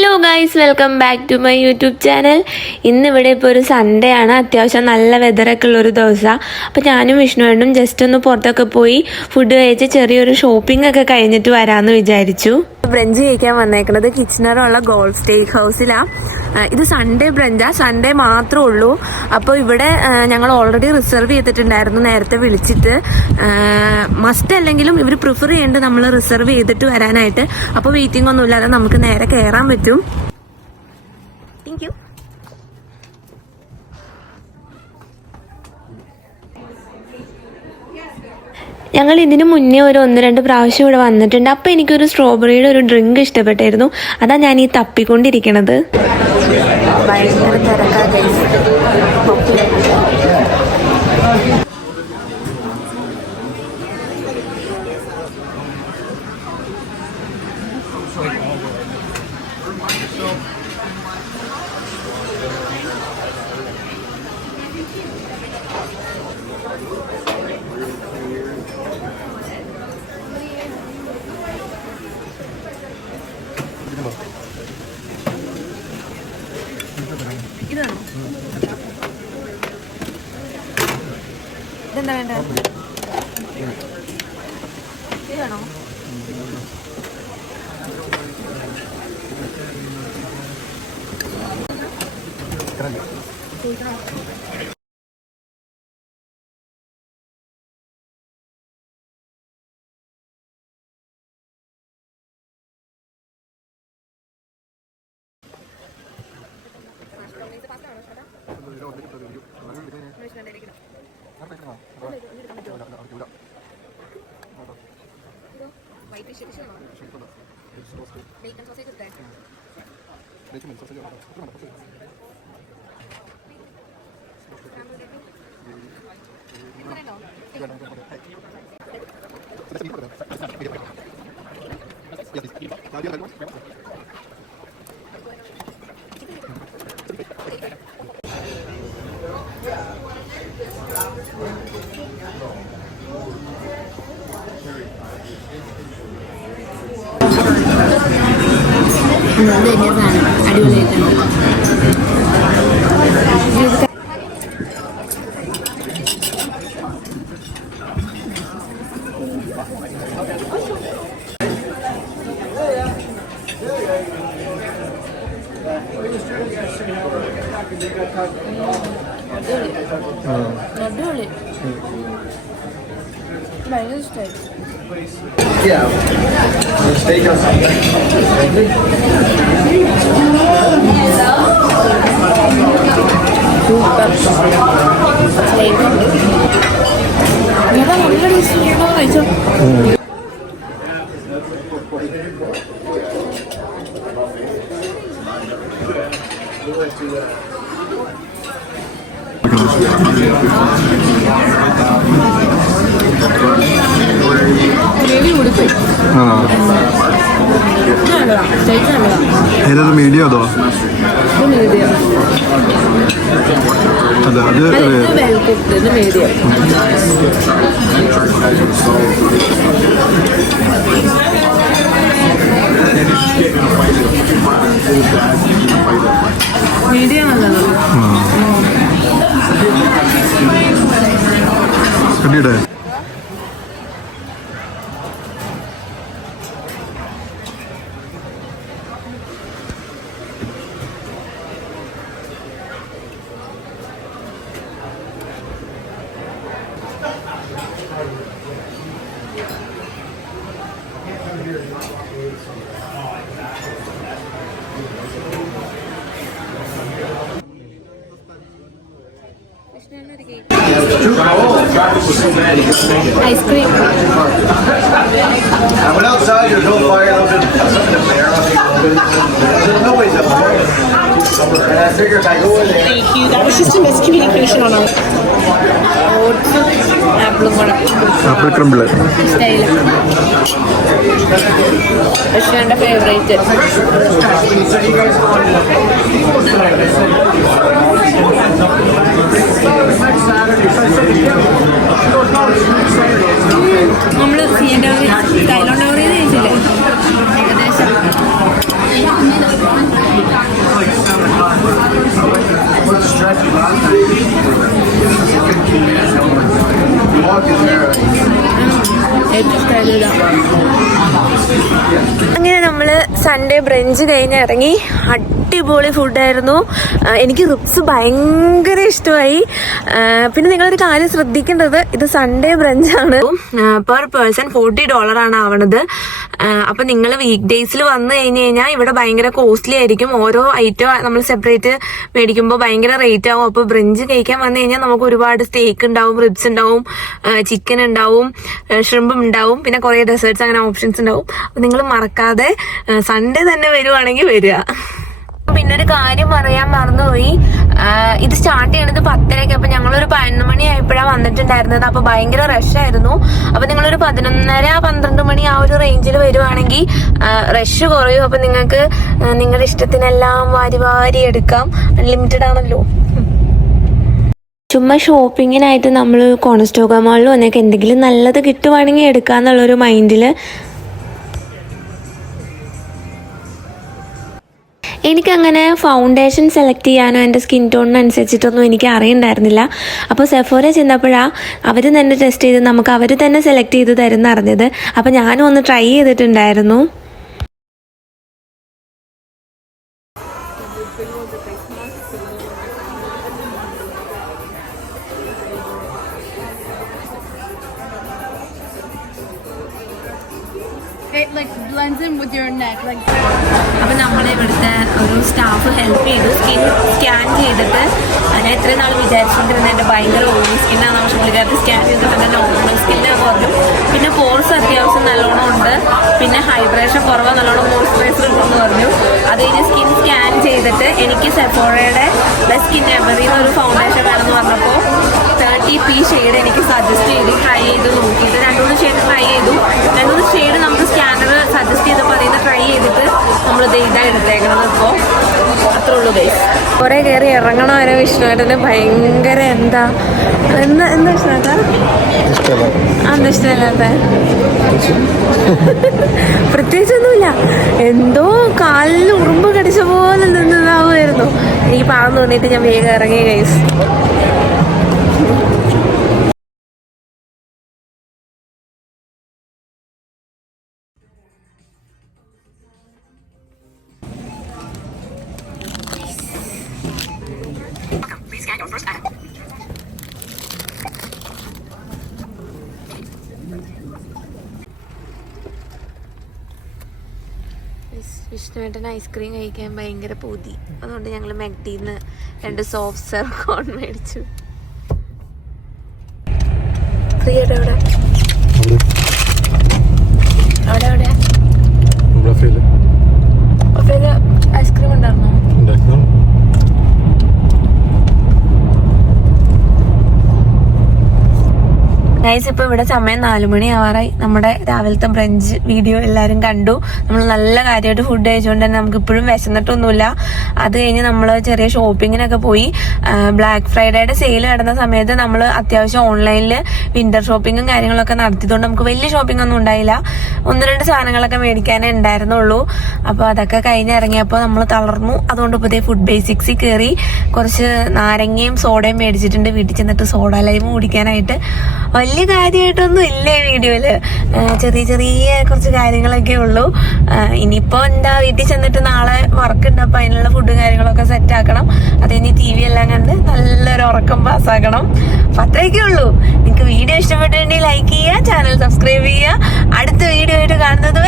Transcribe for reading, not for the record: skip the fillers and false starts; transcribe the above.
Hello guys, welcome back to my YouTube channel. ഇന്നിവിടെ ഇപ്പോൾ ഒരു സൺഡേ ആണ്. അത്യാവശ്യം നല്ല വെതറൊക്കെ ഉള്ളൊരു ദിവസമാണ്. അപ്പോൾ ഞാനും വിഷ്ണുവേണ്ണും ജസ്റ്റ് ഒന്ന് പുറത്തൊക്കെ പോയി ഫുഡ് കഴിച്ച് ചെറിയൊരു ഷോപ്പിംഗ് ഒക്കെ കഴിഞ്ഞിട്ട് വരാമെന്ന് വിചാരിച്ചു. ബ്രഞ്ച് കഴിക്കാൻ വന്നേക്കുന്നത് കിച്ചണറുള്ള ഗോൾഡ് സ്റ്റേക്ക് ഹൗസിലാണ്. ഇത് സൺഡേ ബ്രഞ്ചാണ്, സൺഡേ മാത്രമേ ഉള്ളൂ. അപ്പോൾ ഇവിടെ ഞങ്ങൾ ഓൾറെഡി റിസർവ് ചെയ്തിട്ടുണ്ടായിരുന്നു നേരത്തെ വിളിച്ചിട്ട്. മസ്റ്റ് അല്ലെങ്കിലും ഇവർ പ്രിഫർ ചെയ്യേണ്ടത് നമ്മൾ റിസർവ് ചെയ്തിട്ട് വരാനായിട്ട്. അപ്പോൾ വെയിറ്റിംഗ് ഒന്നും ഇല്ലാതെ നമുക്ക് നേരെ കയറാൻ പറ്റും. Thank you. ഞങ്ങൾ ഇതിന് മുന്നേ ഒരു 1-2 പ്രാവശ്യം ഇവിടെ വന്നിട്ടുണ്ട്. അപ്പോൾ എനിക്കൊരു സ്ട്രോബെറിയുടെ ഒരു ഡ്രിങ്ക് ഇഷ്ടപ്പെട്ടായിരുന്നു. അതാണ് ഞാൻ ഈ തപ്പിക്കൊണ്ടിരിക്കണത്. ഭയങ്കര തിരക്കാ. ഇതാണോ? ഇതെന്താ വേണ്ട? ഇതാണോ? അടിപൊളിയായിട്ടുണ്ട്. അടിപൊളി, ഭയങ്കര ഇഷ്ടമായി. നല്ല ടേസ്റ്റ് കഴിച്ചോ. ഏതത് മീഡിയം അതോ? അതെ, അത് മീഡിയം. മീഡിയം നല്ലത്. കണ്ടിട്ടെ Ice cream. I went outside, there's no fire, nobody's up there. And I figured if I go in there. Thank you. That was just a miscommunication on our apple crumble style. പക്ഷേ എൻ്റെ favourite. നമ്മൾ തായ്ലോണ്ട് കഴിച്ചില്ലേ ഏകദേശം. What's stretchy last night? You walk in there. അങ്ങനെ നമ്മൾ Sunday brunch കഴിഞ്ഞ് ഇറങ്ങി. അടിപൊളി ഫുഡായിരുന്നു. എനിക്ക് റിബ്സ് ഭയങ്കര ഇഷ്ടമായി. പിന്നെ നിങ്ങളൊരു കാര്യം ശ്രദ്ധിക്കേണ്ടത്, ഇത് സൺഡേ ബ്രഞ്ചാണ്. പെർ പേഴ്സൺ $40 ആവണത്. അപ്പൊ നിങ്ങൾ വീക്ക് ഡേയ്സിൽ വന്നു കഴിഞ്ഞ് കഴിഞ്ഞാൽ ഇവിടെ ഭയങ്കര കോസ്റ്റ്ലി ആയിരിക്കും. ഓരോ ഐറ്റം നമ്മൾ സെപ്പറേറ്റ് മേടിക്കുമ്പോൾ ഭയങ്കര റേറ്റ് ആവും. അപ്പൊ ബ്രഞ്ച് കഴിക്കാൻ വന്നു കഴിഞ്ഞാൽ നമുക്ക് ഒരുപാട് സ്റ്റേക്ക് ഉണ്ടാവും, റിബ്സ് ഉണ്ടാവും, ചിക്കൻ ഉണ്ടാവും, ഷ്രിമ്പും ഉണ്ടാവും, പിന്നെ കുറെ ഡെസേർട്സ് അങ്ങനെ ഓപ്ഷൻസ് ഉണ്ടാവും. അപ്പൊ നിങ്ങൾ മറക്കാതെ സൺഡേ തന്നെ വരുവാണെങ്കിൽ വരിക. പിന്നെ ഒരു കാര്യം പറയാൻ മറന്നുപോയി. ഇത് സ്റ്റാർട്ട് ചെയ്യണത് 10:30. അപ്പൊ ഞങ്ങളൊരു 11 മണി ആയപ്പോഴാണ് വന്നിട്ടുണ്ടായിരുന്നത്. അപ്പൊ ഭയങ്കര റഷ് ആയിരുന്നു. അപ്പൊ നിങ്ങളൊരു 11:30-12 മണി ആ ഒരു റേഞ്ചിൽ വരുവാണെങ്കിൽ റഷ് കുറയും. അപ്പൊ നിങ്ങൾക്ക് നിങ്ങളുടെ ഇഷ്ടത്തിനെല്ലാം വാരി എടുക്കാം. അൺലിമിറ്റഡ് ആണല്ലോ. ചുമ്മാ ഷോപ്പിങ്ങിനായിട്ട് നമ്മൾ കോണസ്റ്റോക മാളിൽ വന്നേക്ക് എന്തെങ്കിലും നല്ലത് കിട്ടുവാണെങ്കിൽ എടുക്കാന്നുള്ളൊരു മൈൻഡിൽ. എനിക്കങ്ങനെ ഫൗണ്ടേഷൻ സെലക്ട് ചെയ്യാനോ എൻ്റെ സ്കിൻ ടോണിനനുസരിച്ചിട്ടൊന്നും എനിക്ക് അറിയണ്ടായിരുന്നില്ല. അപ്പോൾ സെഫോറ ചെന്നപ്പോഴാണ് അവർ തന്നെ ടെസ്റ്റ് ചെയ്ത് നമുക്ക് അവർ തന്നെ സെലക്ട് ചെയ്ത് തരുന്ന അറിഞ്ഞത്. അപ്പോൾ ഞാനും ഒന്ന് ട്രൈ ചെയ്തിട്ടുണ്ടായിരുന്നു. It like blends in with your neck. Like. അപ്പം നമ്മളെ ഇവിടുത്തെ ഒരു സ്റ്റാഫ് ഹെൽപ്പ് ചെയ്തു. സ്കിൻ സ്കാൻ ചെയ്തിട്ട് ഞാൻ എത്രയും നാൾ വിചാരിച്ചുകൊണ്ടിരുന്നത് എൻ്റെ ഭയങ്കര ഓയിലി സ്കിന്നാണ്. പക്ഷെ പുള്ളിക്കാർക്ക് സ്കാൻ ചെയ്തിട്ട് തന്നെ നോർമൽ സ്കിന്നാന്ന് പറഞ്ഞു. പിന്നെ പോർസ് അത്യാവശ്യം നല്ലോണം ഉണ്ട്. പിന്നെ ഹൈഡ്രേഷൻ കുറവാണ്, നല്ലോണം മോയ്സ്ചറൈസർ ഉണ്ടെന്ന് പറഞ്ഞു. അത് കഴിഞ്ഞ് സ്കിൻ സ്കാൻ ചെയ്തിട്ട് എനിക്ക് സെഫോറയുടെ ബെസ്റ്റ് സ്കിൻ എവറിന്ന് ഒരു ഫൗണ്ടേഷൻ വേണമെന്ന് പറഞ്ഞപ്പോൾ 30p ഷെയ്ഡ് എനിക്ക് സജസ്റ്റ് ചെയ്തു. ട്രൈ ചെയ്ത് നോക്കിയിട്ട് 2-3 ഷെയ്ഡ് ട്രൈ ചെയ്തു. 2-3 ഷെയ്ഡ് നമുക്ക് സ്കാനർ സജസ്റ്റ് ചെയ്തപ്പോൾ അതിൽ നിന്ന് ട്രൈ ചെയ്തിട്ട് നമ്മളിത് ഇതാ എടുത്തേക്കണത്. ഇപ്പോൾ അത്രേ ഉള്ളൂ ഗൈസ്. കുറേ കയറി ഇറങ്ങണ വരെ വിഷ്ണുവേട്ടന് ഭയങ്കര എന്താ വിഷ്ണുവേട്ടാ എന്താ ഇഷ്ടമല്ലാത്ത? പ്രത്യേകിച്ചൊന്നുമില്ല, എന്തോ കാലിൽ ഉറുമ്പ് കടിച്ച പോലെ നിന്നതാവുമായിരുന്നു. എനിക്ക് പാവം തോന്നിയിട്ട് ഞാൻ വേഗം ഇറങ്ങി ഗൈസ്. വിഷ്ണുവേട്ടന് ഐസ്ക്രീം കഴിക്കാൻ ഭയങ്കര പൂതി. അതുകൊണ്ട് ഞങ്ങൾ മെക്ഡിന്ന് 2 സോഫ്റ്റ് സെർവ് കോൺ മേടിച്ചു. പ്രിയയുടെ അവിടെ ഐസ്ക്രീം ഉണ്ടായിരുന്നോ? ഗൈസ്, ഇപ്പോൾ ഇവിടെ സമയം 4 മണി ആവാറായി. നമ്മുടെ രാവിലത്തെ ബ്രഞ്ച് വീഡിയോ എല്ലാവരും കണ്ടു. നമ്മൾ നല്ല കാര്യമായിട്ട് ഫുഡ് കഴിച്ചുകൊണ്ട് തന്നെ നമുക്ക് ഇപ്പോഴും വിശന്നിട്ടൊന്നുമില്ല. അത് കഴിഞ്ഞ് നമ്മൾ ചെറിയ ഷോപ്പിങ്ങിനൊക്കെ പോയി. ബ്ലാക്ക് ഫ്രൈഡേയുടെ സെയിൽ നടന്ന സമയത്ത് നമ്മൾ അത്യാവശ്യം ഓൺലൈനിൽ വിന്റർ ഷോപ്പിങ്ങും കാര്യങ്ങളൊക്കെ നടത്തിയതുകൊണ്ട് നമുക്ക് വലിയ ഷോപ്പിംഗ് ഒന്നും ഉണ്ടായില്ല. 1-2 സാധനങ്ങളൊക്കെ മേടിക്കാനേ ഉണ്ടായിരുന്നുള്ളൂ. അപ്പോൾ അതൊക്കെ കഴിഞ്ഞ് ഇറങ്ങിയപ്പോൾ നമ്മൾ തളർന്നു. അതുകൊണ്ട് ഇപ്പോൾ ഫുഡ് ബേസിക്സിൽ കയറി കുറച്ച് നാരങ്ങയും സോഡയും മേടിച്ചിട്ടുണ്ട്. വീട്ടിൽ ചെന്നിട്ട് സോഡ ലൈം കുടിക്കാനായിട്ട്. വലിയ കാര്യമായിട്ടൊന്നും ഇല്ല ഈ വീഡിയോയില്. ചെറിയ കുറച്ച് കാര്യങ്ങളൊക്കെ ഉള്ളൂ. ഇനിയിപ്പോൾ എന്താ, വീട്ടിൽ ചെന്നിട്ട് നാളെ വർക്ക് ഉണ്ട്. അപ്പോൾ അതിനുള്ള ഫുഡും കാര്യങ്ങളൊക്കെ സെറ്റ് ആക്കണം. അത് കഴിഞ്ഞ് TV എല്ലാം കണ്ട് നല്ലൊരു ഉറക്കം പാസ്സാക്കണം. അപ്പം അത്രയൊക്കെ ഉള്ളൂ. നിങ്ങൾക്ക് വീഡിയോ ഇഷ്ടപ്പെട്ടിട്ടുണ്ടെങ്കിൽ ലൈക്ക് ചെയ്യുക, ചാനൽ സബ്സ്ക്രൈബ് ചെയ്യുക. അടുത്ത വീഡിയോ ആയിട്ട് കാണുന്നത്